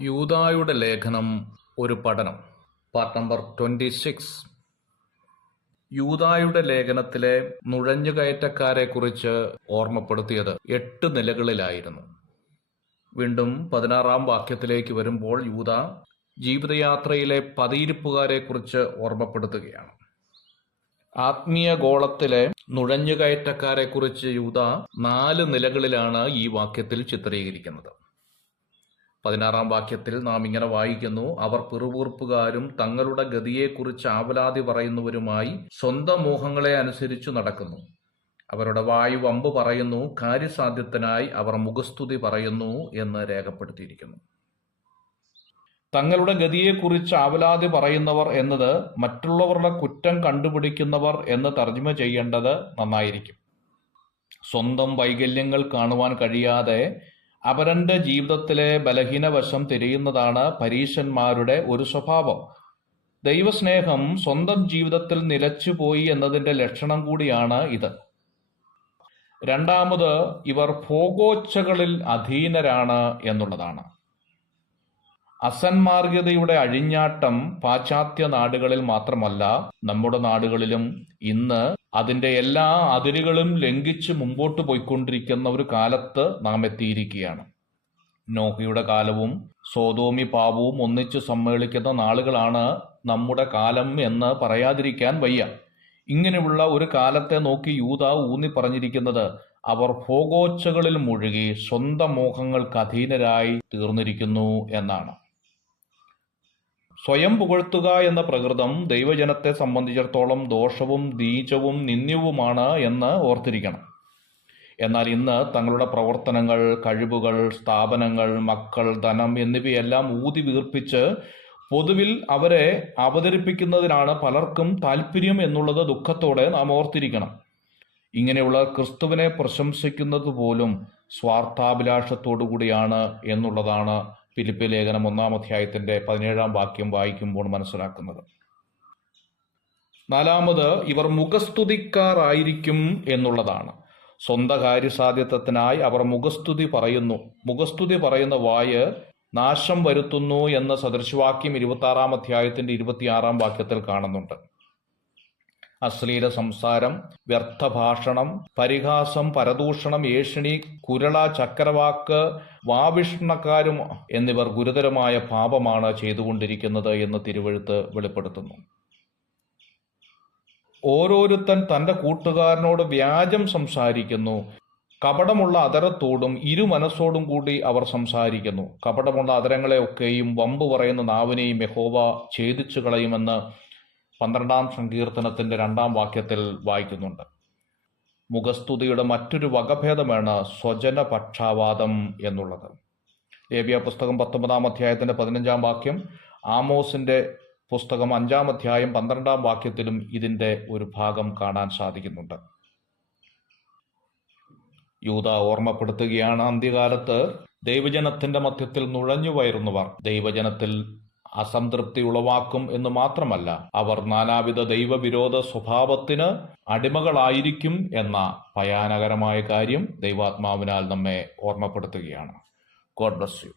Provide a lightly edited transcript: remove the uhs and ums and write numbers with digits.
യൂദായുടെ ലേഖനം ഒരു പഠനം. Part number 26. യൂദായുടെ ലേഖനത്തിലെ നുഴഞ്ഞുകയറ്റക്കാരെക്കുറിച്ച് ഓർമ്മപ്പെടുത്തിയത് 8 നിലകളിലായിരുന്നു. വീണ്ടും 16-ാം വാക്യത്തിലേക്ക് വരുമ്പോൾ യൂദ ജീവിതയാത്രയിലെ പതിയിരിപ്പുകാരെക്കുറിച്ച് ഓർമ്മപ്പെടുത്തുകയാണ്. ആത്മീയ ഗോളത്തിലെ നുഴഞ്ഞുകയറ്റക്കാരെക്കുറിച്ച് യൂദ 4 നിലകളിലാണ് ഈ വാക്യത്തിൽ ചിത്രീകരിക്കുന്നത്. 16-ാം വാക്യത്തിൽ നാം ഇങ്ങനെ വായിക്കുന്നു: അവർ പിറുപിറുപ്പുകാരും തങ്ങളുടെ ഗതിയെക്കുറിച്ച് ആവലാതി പറയുന്നവരുമായി സ്വന്തം മോഹങ്ങളെ അനുസരിച്ചു നടക്കുന്നു. അവരുടെ വായു വമ്പ് പറയുന്നു, കാര്യസാധ്യത്തിനായി അവർ മുഖസ്തുതി പറയുന്നു എന്ന് രേഖപ്പെടുത്തിയിരിക്കുന്നു. തങ്ങളുടെ ഗതിയെക്കുറിച്ച് ആവലാതി പറയുന്നവർ എന്നത് മറ്റുള്ളവരുടെ കുറ്റം കണ്ടുപിടിക്കുന്നവർ എന്ന് തർജ്ജമ ചെയ്യേണ്ടത് നന്നായിരിക്കും. സ്വന്തം വൈകല്യങ്ങൾ കാണുവാൻ കഴിയാതെ അവരൻ്റെ ജീവിതത്തിലെ ബലഹീനവശം തിരയുന്നതാണ് പരീശന്മാരുടെ ഒരു സ്വഭാവം. ദൈവസ്നേഹം സ്വന്തം ജീവിതത്തിൽ നിലച്ചുപോയി എന്നതിൻ്റെ ലക്ഷണം കൂടിയാണ് ഇത്. രണ്ടാമത്, ഇവർ ഭോഗോച്ഛകളിൽ അധീനരാണ് എന്നുള്ളതാണ്. അസന്മാർഗതയുടെ അഴിഞ്ഞാട്ടം പാശ്ചാത്യ നാടുകളിൽ മാത്രമല്ല, നമ്മുടെ നാടുകളിലും ഇന്ന് അതിൻ്റെ എല്ലാ അതിരുകളും ലംഘിച്ച് മുമ്പോട്ട് പോയിക്കൊണ്ടിരിക്കുന്ന ഒരു കാലത്ത് നാം എത്തിയിരിക്കുകയാണ്. നോഹയുടെ കാലവും സോദോമി പാപവും ഒന്നിച്ചു സമ്മേളിക്കുന്ന നാളുകളാണ് നമ്മുടെ കാലം എന്ന് പറയാതിരിക്കാൻ വയ്യ. ഇങ്ങനെയുള്ള ഒരു കാലത്തെ നോക്കി യൂദ ഊന്നി പറഞ്ഞിരിക്കുന്നത് അവർ ഭോഗോച്ഛകളിൽ മുഴുകി സ്വന്തം മോഹങ്ങൾക്ക് അധീനരായി തീർന്നിരിക്കുന്നു എന്നാണ്. സ്വയം പുകഴ്ത്തുക എന്ന പ്രകൃതം ദൈവജനത്തെ സംബന്ധിച്ചിടത്തോളം ദോഷവും നീചവും നിന്ദ്യവുമാണ് എന്ന് ഓർത്തിരിക്കണം. എന്നാൽ ഇന്ന് തങ്ങളുടെ പ്രവർത്തനങ്ങൾ, കഴിവുകൾ, സ്ഥാപനങ്ങൾ, മക്കൾ, ധനം എന്നിവയെല്ലാം ഊതി വീർപ്പിച്ച് പൊതുവിൽ അവരെ അവതരിപ്പിക്കുന്നതിനാണ് പലർക്കും താല്പര്യം എന്നുള്ളത് ദുഃഖത്തോടെ നാം ഓർത്തിരിക്കണം. ഇങ്ങനെയുള്ള ക്രിസ്തുവിനെ പ്രശംസിക്കുന്നത് പോലും സ്വാർത്ഥാഭിലാഷത്തോടു കൂടിയാണ് എന്നുള്ളതാണ് ഫിലിപ്പി ലേഖനം 1-ാം അധ്യായത്തിൻ്റെ 17-ാം വാക്യം വായിക്കുമ്പോൾ മനസ്സിലാക്കുന്നത്. നാലാമത്, ഇവർ മുഖസ്തുതിക്കാരായിരിക്കും എന്നുള്ളതാണ്. സ്വന്തം കാര്യസാധ്യത്വത്തിനായി അവർ മുഖസ്തുതി പറയുന്നു. മുഖസ്തുതി പറയുന്ന വായ് നാശം വരുത്തുന്നു എന്ന സദൃശവാക്യം 26-ാം അധ്യായത്തിൻ്റെ 26-ാം വാക്യത്തിൽ കാണുന്നുണ്ട്. അശ്ലീല സംസാരം, വ്യർത്ഥഭാഷണം, പരിഹാസം, പരദൂഷണം, ഏഷണി, കുരള, ചക്കരവാക്ക്, വാവിഷ്ണക്കാരും എന്നിവർ ഗുരുതരമായ പാപമാണ് ചെയ്തുകൊണ്ടിരിക്കുന്നത് എന്ന് തിരുവെഴുത്ത് വെളിപ്പെടുത്തുന്നു. ഓരോരുത്തൻ തൻ്റെ കൂട്ടുകാരനോട് വ്യാജം സംസാരിക്കുന്നു. കപടമുള്ള അതരത്തോടും ഇരുമനസ്സോടും കൂടി അവർ സംസാരിക്കുന്നു. കപടമുള്ള അതരങ്ങളെ ഒക്കെയും വമ്പ് പറയുന്ന നാവിനെയും യഹോവ ഛേദിച്ചു കളയുമെന്ന് 12-ാം സങ്കീർത്തനത്തിൻ്റെ 2-ാം വാക്യത്തിൽ വായിക്കുന്നുണ്ട്. മുഖസ്തുതിയുടെ മറ്റൊരു വകഭേദമാണ് സ്വജനപക്ഷാവാദം എന്നുള്ളത്. ലേവ്യ പുസ്തകം 19-ാം അധ്യായത്തിൻ്റെ 15-ാം വാക്യം, ആമോസിൻ്റെ പുസ്തകം 5-ാം അധ്യായം 12-ാം വാക്യത്തിലും ഇതിൻ്റെ ഒരു ഭാഗം കാണാൻ സാധിക്കുന്നുണ്ട്. യൂദ ഓർമ്മപ്പെടുത്തുകയാണ്, അന്ത്യകാലത്ത് ദൈവജനത്തിൻ്റെ മധ്യത്തിൽ നുഴഞ്ഞു കയറുന്നവർ ദൈവജനത്തിൽ അസംതൃപ്തി ഉളവാക്കും എന്ന് മാത്രമല്ല, അവർ നാനാവിധ ദൈവവിരോധ സ്വഭാവത്തിന് അടിമകളായിരിക്കും എന്ന ഭയാനകരമായ കാര്യം ദൈവാത്മാവിനാൽ നമ്മെ ഓർമ്മപ്പെടുത്തുകയാണ്. God bless you.